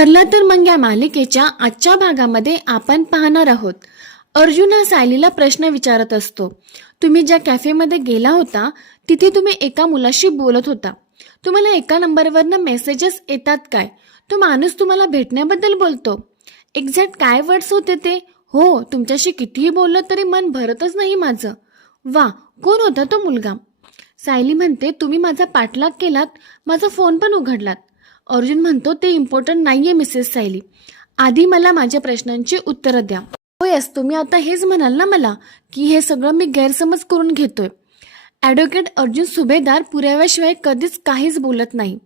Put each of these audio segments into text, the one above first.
ठरलं तर मग या मालिकेच्या आजच्या भागामध्ये आपण पाहणार आहोत. अर्जुन हा सायलीला प्रश्न विचारत असतो. तुम्ही ज्या कॅफेमध्ये गेला होता तिथे तुम्ही एका मुलाशी बोलत होता. तुम्हाला एका नंबरवरनं मेसेजेस येतात काय? तो माणूस तुम्हाला भेटण्याबद्दल बोलतो. एक्झॅक्ट काय वर्ड्स होते ते? हो तुमच्याशी कितीही बोललं तरी मन भरतच नाही माझं. वा कोण होता तो मुलगा? सायली म्हणते तुम्ही माझा पाठलाग केलात माझा फोन पण उघडलात. अर्जुन म्हणतो ते इम्पॉर्टंट नाहीये मिसेस सायली आधी मला माझ्या प्रश्नांची उत्तरं द्या. हो यस तुम्ही आता हेच म्हणाल ना मला की हे सगळं मी गैरसमज करून घेतोय. ॲडव्होकेट अर्जुन सुभेदार पुराव्याशिवाय कधीच काहीच बोलत नाही.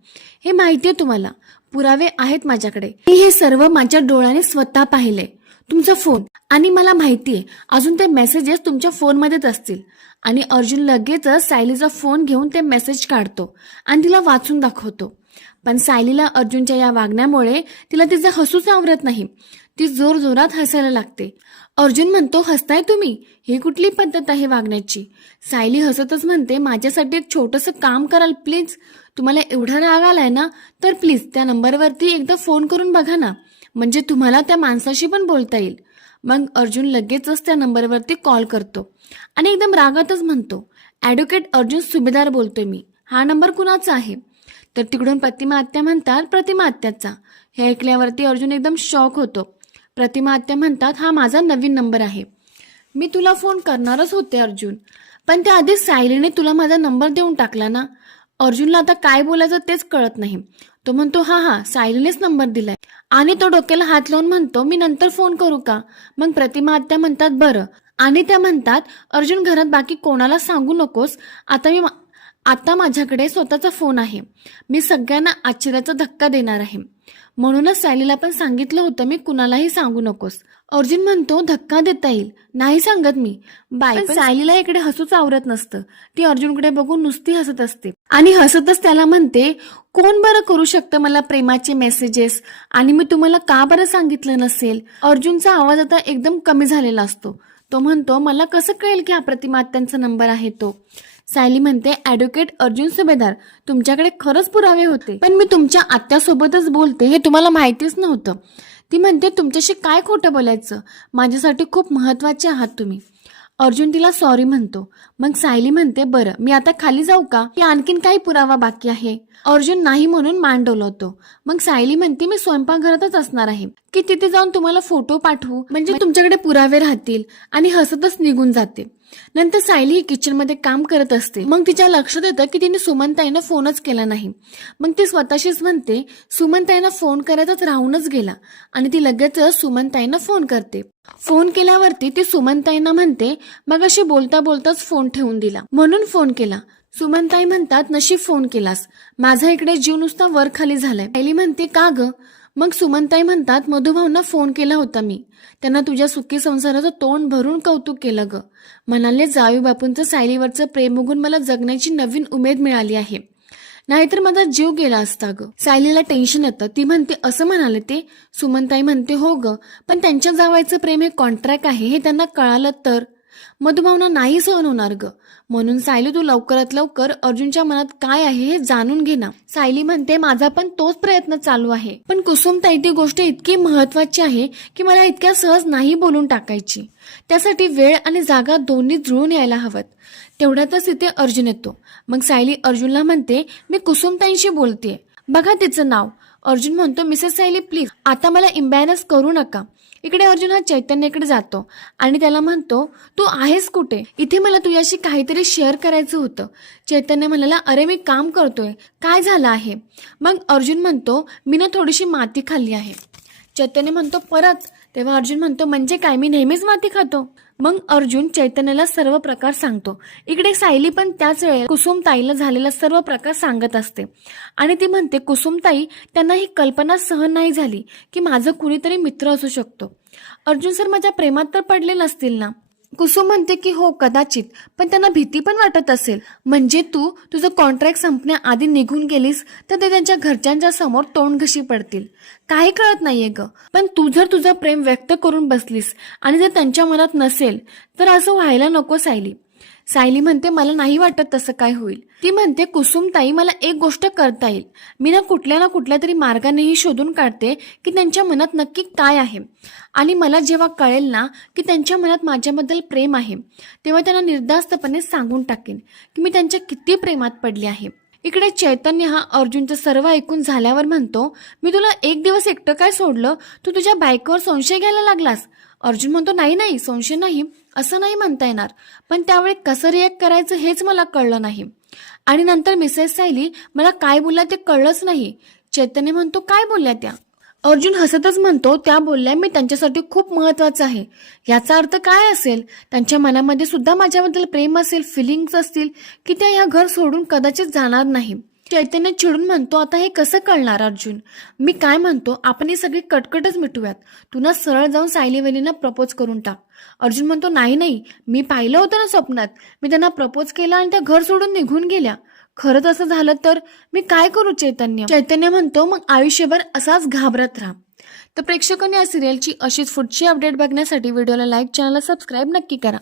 हे माहिती आहे तुम्हाला. पुरावे आहेत माझ्याकडे. मी हे सर्व माझ्या डोळ्याने स्वतः पाहिले. तुमचा फोन आणि मला माहिती आहे अजून ते मेसेजेस तुमच्या फोनमध्येच असतील. आणि अर्जुन लगेचच सायलीचा फोन घेऊन ते मेसेज काढतो आणि तिला वाचून दाखवतो. पण सायलीला अर्जुनच्या या वागण्यामुळे तिला तिचं हसूच आवरत नाही. ती जोर जोरात हसायला लागते. अर्जुन म्हणतो हसताय तुम्ही? ही कुठली पद्धत आहे वागण्याची? सायली हसतच म्हणते माझ्यासाठी एक छोटंसं काम कराल प्लीज तुम्हाला एवढा राग आलाय ना तर प्लीज त्या नंबरवरती एकदा फोन करून बघा ना. म्हणजे तुम्हाला त्या माणसाशी पण बोलता येईल. मग अर्जुन लगेचच त्या नंबरवरती कॉल करतो आणि एकदम रागातच म्हणतो ॲडव्होकेट अर्जुन सुभेदार बोलतोय मी. हा नंबर कुणाचा आहे? तर तिकडून प्रतिमा आत्या म्हणतात प्रतिमा आत्याचा. हे ऐकल्यावरती अर्जुन एकदम शॉक होतो. प्रतिमा आत्या म्हणतात हा माझा नवीन नंबर आहे. मी तुला फोन करणारच होते अर्जुन. पण त्याआधी सायलीने तुला माझा नंबर देऊन टाकला ना? अर्जुनला आता काय बोलायचं तेच कळत नाही. तो म्हणतो हा हा सायलीनेच नंबर दिलाय. आणि तो डोक्याला हात लावून म्हणतो मी नंतर फोन करू का? मग प्रतिमा आत्या म्हणतात बरं. आणि त्या म्हणतात अर्जुन घरात बाकी कोणाला सांगू नकोस. आता मी आता माझ्याकडे स्वतःचा फोन आहे. मी सगळ्यांना आश्चर्याचा धक्का देणार आहे. म्हणूनच सायलीला पण सांगितलं होतं मी कुणालाही सांगू नकोस. अर्जुन म्हणतो धक्का देता येईल. नाही सांगत मी. बाय सायलीला इकडे हसूच आवरत नसतं. ती अर्जुनकडे बघून नुसती हसत असते. आणि हसतच त्याला म्हणते कोण बरं करू शकतं मला प्रेमाचे मेसेजेस आणि मी तुम्हाला का बरं सांगितलं नसेल? अर्जुनचा आवाज आता एकदम कमी झालेला असतो. तो म्हणतो मला कसं कळेल की हा प्रतिमात्यांचा नंबर आहे तो? सायली म्हणते ॲडव्होकेट अर्जुन सुभेदार तुमच्याकडे खरंच पुरावे होते. पण मी तुमच्या आत्यासोबतच बोलते हे तुम्हाला माहितीच नव्हतं. ती म्हणते तुमच्याशी काय खोटं बोलायचं? माझ्यासाठी खूप महत्त्वाचे आहात तुम्ही. अर्जुन तिला सॉरी म्हणतो. मग सायली म्हणते बरं मी आता खाली जाऊ का? की आणखीन काही पुरावा बाकी आहे. अर्जुन नाही म्हणून मान डोलवतो मग सायली म्हणते मी स्वयंपाकघरातच असणार आहे. की तिथे जाऊन तुम्हाला फोटो पाठवू? म्हणजे तुमच्याकडे पुरावे राहतील आणि हसतच निघून जाते. नंतर सायली ही किचनमध्ये काम करत असते. मग तिच्या लक्षात येतं की तिने सुमनताईना फोनच केला नाही. मग ती स्वतःशीच म्हणते सुमनताईना फोन करायचाच राहूनच गेला. आणि ती लगेच सुमनताईना फोन करते. फोन केल्यावरती ती सुमनताईंना म्हणते मग अशी बोलता बोलताच फोन ठेवून दिला. म्हणून फोन केला. सुमनताई म्हणतात नशीब फोन केलास. माझा इकडे जीव नुसता वर खाली झालाय. पहिली म्हणते का ग? मग सुमनताई म्हणतात मधुभाऊंना फोन केला होता मी. त्यांना तुझ्या सुखी संसाराचं तोंड भरून कौतुक केलं ग. म्हणाले जावी बापूंचं सायलीवरचं प्रेम बघून मला जगण्याची नवीन उमेद मिळाली आहे. नाहीतर माझा जीव गेला असता ग. सायलीला टेन्शन येतं. ती म्हणते असं म्हणाले ते? सुमनताई म्हणते हो ग. पण त्यांच्या जावायचं प्रेम हे कॉन्ट्रॅक्ट आहे. हे त्यांना कळालं तर? मधुभावना नाही सहन होणार ग. म्हणून सायली तू लवकरात लवकर अर्जुनच्या मनात काय आहे हे जाणून घे ना. सायली म्हणते माझा पण तोच प्रयत्न चालू आहे. पण कुसुमताई ती गोष्ट इतकी महत्वाची आहे की मला इतक्या सहज नाही बोलून टाकायची. त्यासाठी वेळ आणि जागा दोन्ही जुळून यायला हवत. तेवढ्यातच तिथे अर्जुन येतो. मग सायली अर्जुनला म्हणते मी कुसुमताईंशी बोलतेय. बघा तिचं नाव. अर्जुन म्हणतो मिसेस सायली प्लीज आता मला इम्बॅनस करू नका. इकडे अर्जुन हा चैतन्याकडे जातो आणि त्याला म्हणतो तू आहेस कुठे? इथे मला तुझ्याशी काहीतरी शेअर करायचं होतं. चैतन्य म्हणाला अरे मी काम करतोय. काय झालं आहे? मग अर्जुन म्हणतो मी ना थोडीशी माती खाल्ली आहे. चैतन्य म्हणतो परत तेव्हा अर्जुन म्हणतो म्हणजे काय? मी नेहमीच माती खातो. मग अर्जुन चैतन्याला सर्व प्रकार सांगतो. इकडे सायली पण त्याच वेळेला कुसुमताईला झालेला सर्व प्रकार सांगत असते. आणि ती म्हणते कुसुमताई त्यांना ही कल्पना सहन नाही झाली की माझं कुणीतरी मित्र असू शकतो. अर्जुन सर माझ्या प्रेमात तर पडले नसतील ना. कुसुम म्हणते की हो कदाचित पण त्यांना भीती पण वाटत असेल. म्हणजे तू तुझं कॉन्ट्रॅक्ट संपण्याआधी निघून गेलीस तर ते त्यांच्या घरच्यांच्या समोर तोंड घशी पडतील. काही कळत नाहीये ग. पण तू जर तुझं प्रेम व्यक्त करून बसलीस आणि जर त्यांच्या मनात नसेल तर असं व्हायला नको सायली. सायली म्हणते मला नाही वाटत तसं काय होईल. ती म्हणते कुसुमताई मला एक गोष्ट करता येईल. मी ना कुठल्या ना कुठल्या तरी मार्गानेही शोधून काढते की त्यांच्या मनात नक्की काय आहे. आणि मला जेव्हा कळेल ना की त्यांच्या मनात माझ्याबद्दल प्रेम आहे तेव्हा त्यांना निर्धास्तपणे सांगून टाकेन की मी त्यांच्या किती प्रेमात पडली आहे. इकडे चैतन्य हा अर्जुनचं सर्व ऐकून झाल्यावर म्हणतो मी तुला एक दिवस एकटं काय सोडलं? तू तुझ्या बायकोवर संशय घ्यायला लागलास. अर्जुन म्हणतो नाही नाही संशय नाही असं नाही म्हणता येणार. पण त्यावेळी कसं रिॲक्ट करायचं हेच मला कळलं नाही. आणि नंतर मिसेस सायली मला काय बोलल्या ते कळलंच नाही. चैतन्य म्हणतो काय बोलल्या त्या? अर्जुन हसतच म्हणतो त्या बोलल्या मी त्यांच्यासाठी खूप महत्वाचं आहे. याचा अर्थ काय असेल? त्यांच्या मनामध्ये सुद्धा माझ्याबद्दल प्रेम असेल फिलिंग्स असतील की त्या ह्या घर सोडून कदाचित जाणार नाही. चैतन्य चिडून म्हणतो आता हे कसं कळणार अर्जुन? मी काय म्हणतो आपण ही सगळी कटकटच मिटूयात. तू ना सरळ जाऊन सायली वहिनींना प्रपोज करून टाक. अर्जुन म्हणतो नाही नाही मी पाहिलं होतं ना स्वप्नात. मी त्यांना प्रपोज केला आणि त्या घर सोडून निघून गेल्या. खरंच असं झालं तर मी काय करू चैतन्य? चैतन्य म्हणतो मग आयुष्यभर असाच घाबरत राहा. तर प्रेक्षकांनी या सिरियलची अशीच पुढची अपडेट बघण्यासाठी व्हिडिओला लाईक चॅनलला सबस्क्राईब नक्की करा.